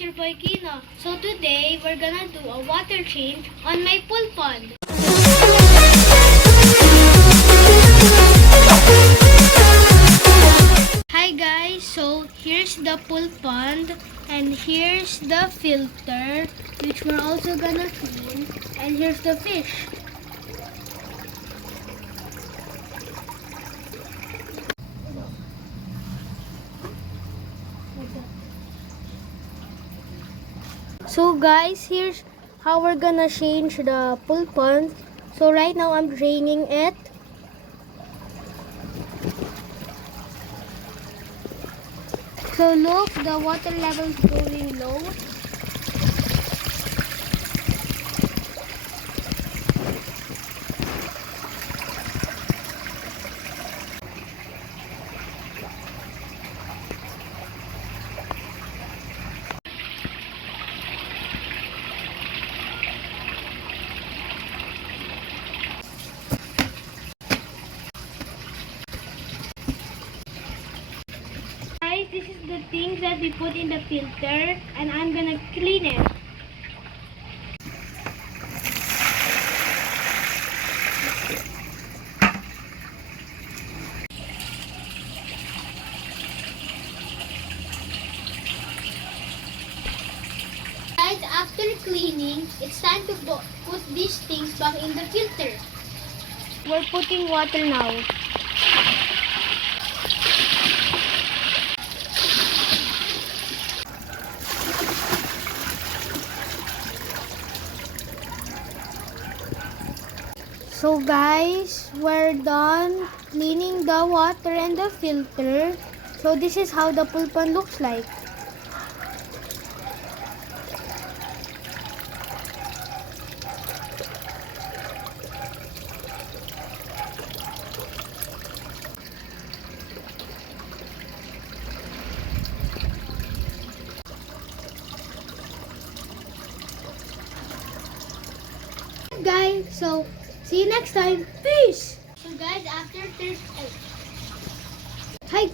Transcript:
it's your boy Kino. So today, we're gonna do a water change on my pool pond. Hi guys, so here's the pool pond and here's the filter which we're also gonna clean, and here's the fish. So guys, here's how we're gonna change the pool pond. So right now I'm draining it. So look, the water level is going low. Guys, this is the things that we put in the filter, and I'm gonna clean it. Guys, after cleaning, it's time to put these things back in the filter. We're putting water now. So guys, we're done cleaning the water and the filter. So this is how the pool pond looks like. Guys, so see you next time. Peace. So guys, after hi.